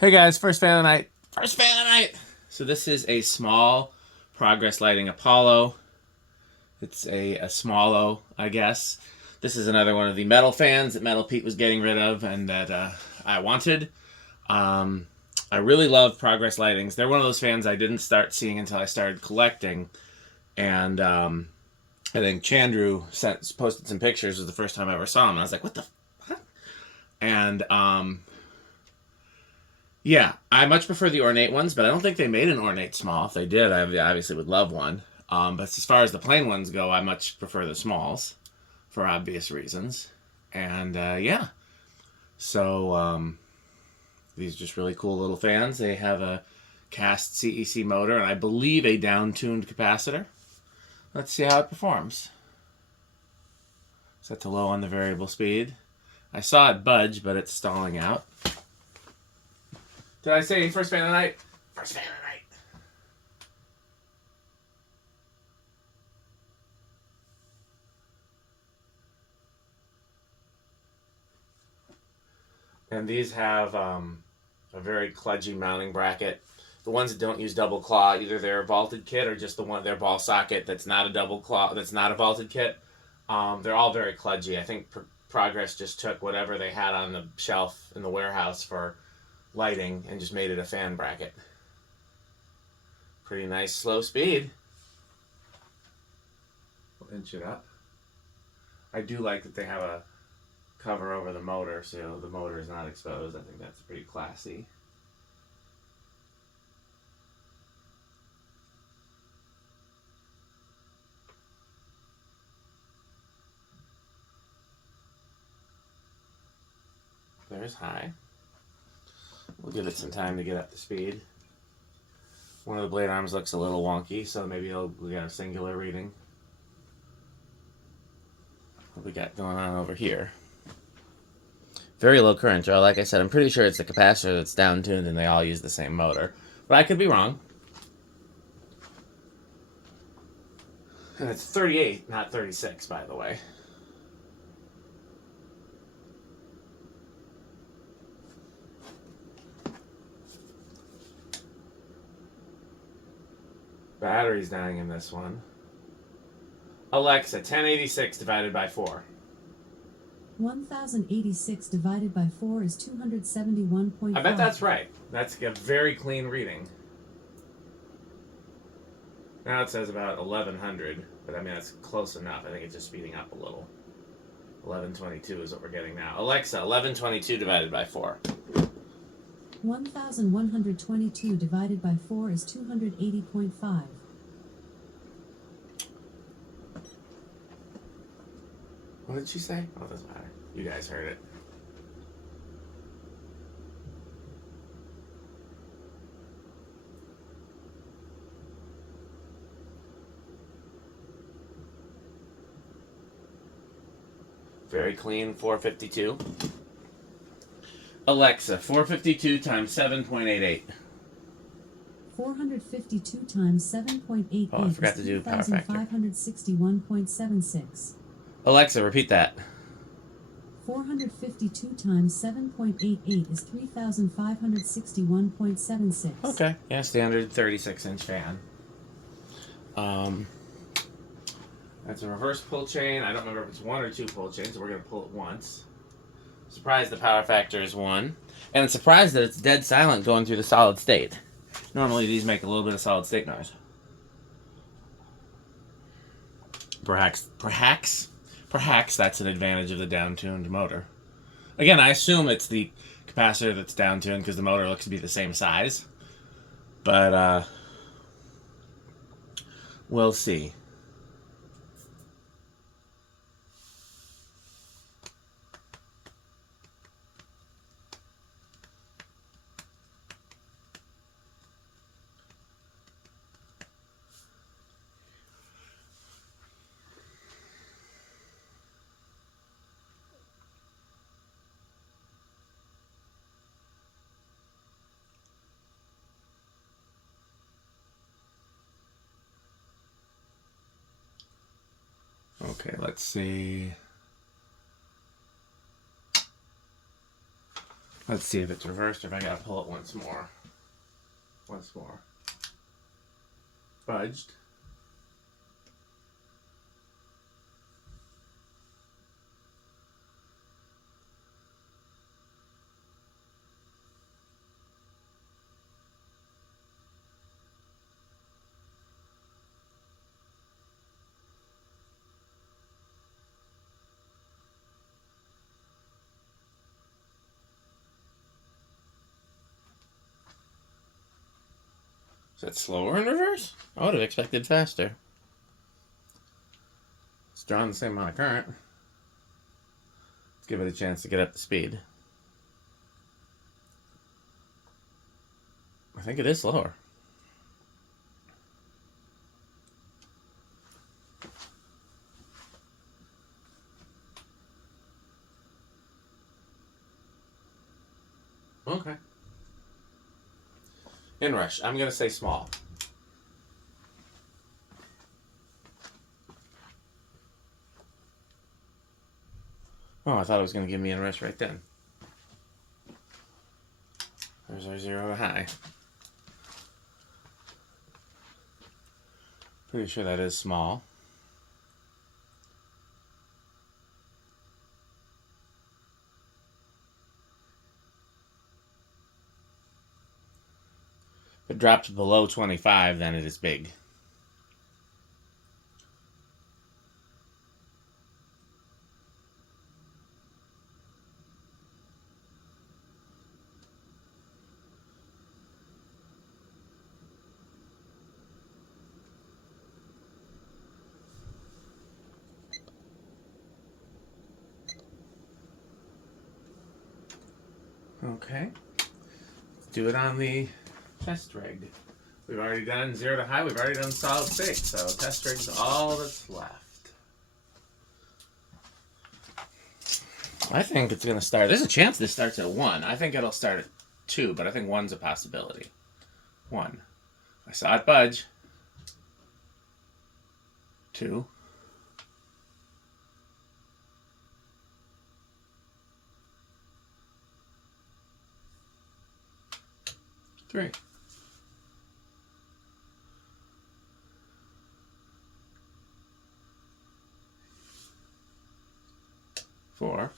Hey guys, first fan of the night. First fan of the night. So this is a small Progress Lighting Apollo. It's a small O, I guess. This is another one of the metal fans that Metal Pete was getting rid of and that I wanted. I really love Progress Lightings. They're one of those fans I didn't start seeing until I started collecting. And I think Chandru posted some pictures. It was the first time I ever saw them. And I was like, what the what? And yeah, I much prefer the ornate ones, but I don't think they made an ornate small. If they did, I obviously would love one. But as far as the plain ones go, I much prefer the smalls for obvious reasons. And yeah, so these are just really cool little fans. They have a cast CEC motor and I believe a down-tuned capacitor. Let's see how it performs. Set to low on the variable speed. I saw it budge, but it's stalling out. Did I say first fan of the night? First fan of the night. And these have a very kludgy mounting bracket. The ones that don't use double claw, either they're a vaulted kit or just the one their ball socket that's not a double claw, that's not a vaulted kit. They're all very kludgy. I think Progress just took whatever they had on the shelf in the warehouse for lighting and just made it a fan bracket. Pretty nice slow speed. We'll inch it up. I do like that they have a cover over the motor so the motor is not exposed. I think that's pretty classy. There's high. We'll give it some time to get up to speed. One of the blade arms looks a little wonky, so maybe we got a singular reading. What we got going on over here? Very low current draw. Like I said, I'm pretty sure it's the capacitor that's down-tuned and they all use the same motor. But I could be wrong. And it's 38, not 36, by the way. Battery's dying in this one. Alexa, 1086 divided by 4. 1086 divided by 4 is 271.5. I bet that's right. That's a very clean reading. Now it says about 1100, but I mean that's close enough. I think it's just speeding up a little. 1122 is what we're getting now. Alexa, 1122 divided by 4. 1122 divided by 4 is 280.5. What did she say? Oh, it doesn't matter. You guys heard it. Very clean, 452. Alexa, 452 times 7.88. 452 times 7.88 Oh, I forgot to do power factor. 561.76. Alexa, repeat that. 452 times 7.88 is 3,561.76. Okay. Yeah, standard 36-inch fan. That's a reverse pull chain. I don't remember if it's one or two pull chains, so we're going to pull it once. Surprised the power factor is 1. And I'm surprised that it's dead silent going through the solid state. Normally these make a little bit of solid state noise. Perhaps that's an advantage of the down-tuned motor. Again, I assume it's the capacitor that's down-tuned because the motor looks to be the same size. But, we'll see. Okay, let's see. Let's see if it's reversed or if I gotta pull it once more. Once more. Fudged. Is that slower in reverse? I would have expected faster. It's drawing the same amount of current. Let's give it a chance to get up to speed. I think it is slower. Okay. Inrush. I'm going to say small. Oh, I thought it was going to give me inrush right then. There's our 0 to high. Pretty sure that is small. If it drops below 25, then it is big. Okay. Let's do it on the test rig. We've already done 0 to high. We've already done solid state. So test rig's all that's left. I think it's going to start. There's a chance this starts at 1. I think it'll start at 2, but I think 1's a possibility. 1. I saw it budge. 2. 3. 4.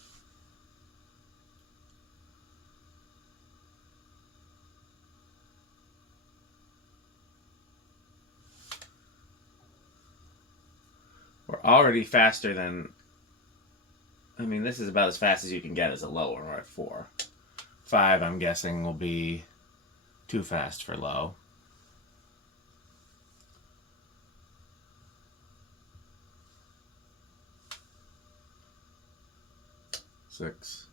'We're already faster than... I mean, this is about as fast as you can get as a low, and we're at 4. 5, I'm guessing, will be too fast for low. 6.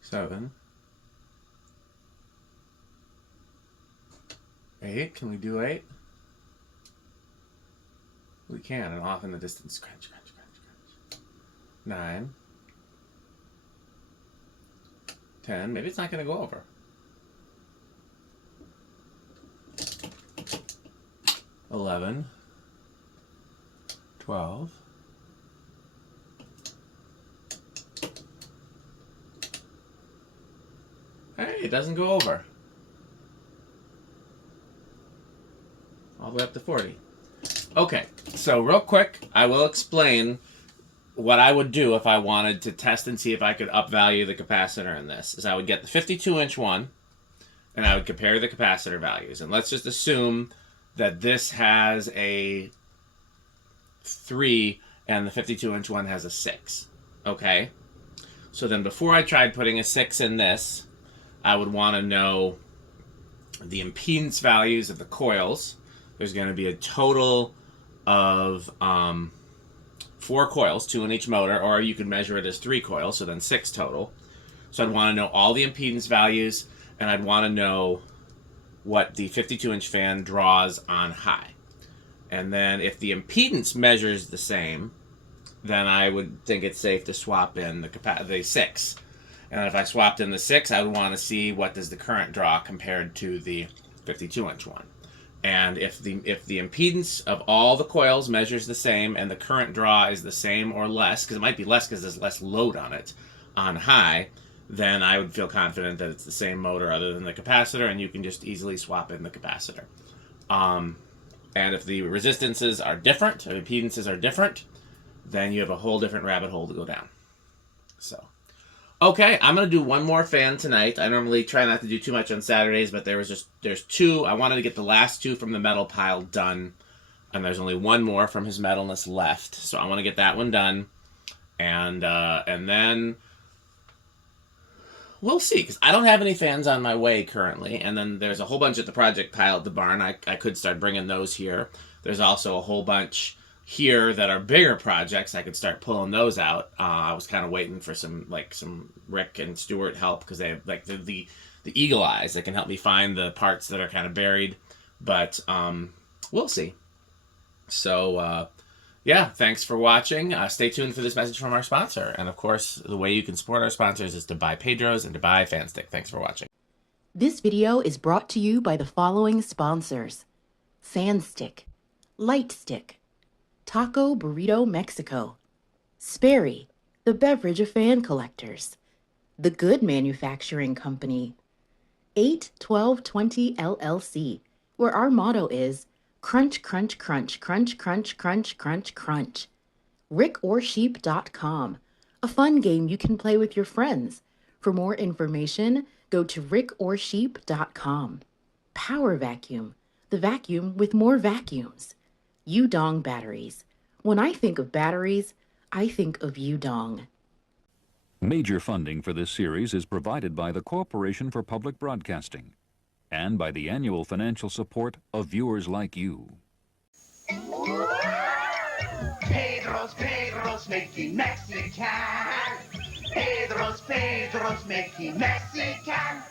7. 8. Can we do 8? We can, and off in the distance. Crunch, crunch, crunch, crunch. 9. 10. Maybe it's not going to go over. 11. 12. Hey, it doesn't go over. All the way up to 40. Okay, so real quick, I will explain what I would do if I wanted to test and see if I could upvalue the capacitor in this. Is I would get the 52-inch one, and I would compare the capacitor values. And let's just assume that this has a 3 and the 52-inch one has a 6. Okay? So then before I tried putting a 6 in this, I would want to know the impedance values of the coils. There's going to be a total of 4 coils, 2 in each motor, or you could measure it as 3 coils, so then 6 total. So I'd want to know all the impedance values, and I'd want to know what the 52-inch fan draws on high. And then if the impedance measures the same, then I would think it's safe to swap in the 6. And if I swapped in the 6, I would want to see what does the current draw compared to the 52-inch one. And if the impedance of all the coils measures the same and the current draw is the same or less, because it might be less because there's less load on it on high, then I would feel confident that it's the same motor other than the capacitor, and you can just easily swap in the capacitor. And if the resistances are different, or impedances are different, then you have a whole different rabbit hole to go down. So, okay, I'm going to do one more fan tonight. I normally try not to do too much on Saturdays, but there's two. I wanted to get the last two from the metal pile done, and there's only one more from his metalness left. So I want to get that one done, and then we'll see, because I don't have any fans on my way currently, and then there's a whole bunch at the project pile at the barn. I could start bringing those here. There's also a whole bunch here that are bigger projects. I could start pulling those out. I was kind of waiting for some Rick and Stuart help, because they have the eagle eyes that can help me find the parts that are kind of buried. But we'll see. So yeah, thanks for watching. Stay tuned for this message from our sponsor. And of course, the way you can support our sponsors is to buy Pedro's and to buy Fanstick. Thanks for watching. This video is brought to you by the following sponsors: Sandstick, Lightstick, Taco Burrito Mexico, Sperry, the beverage of fan collectors, The Good Manufacturing Company, 81220 LLC, where our motto is crunch, crunch, crunch, crunch, crunch, crunch, crunch, crunch. rickorsheep.com, a fun game you can play with your friends. For more information, go to rickorsheep.com. Power Vacuum, the vacuum with more vacuums. Udong Batteries. When I think of batteries, I think of Udong. Major funding for this series is provided by the Corporation for Public Broadcasting and by the annual financial support of viewers like you. Pedro's making Mexican. Pedro's making Mexican.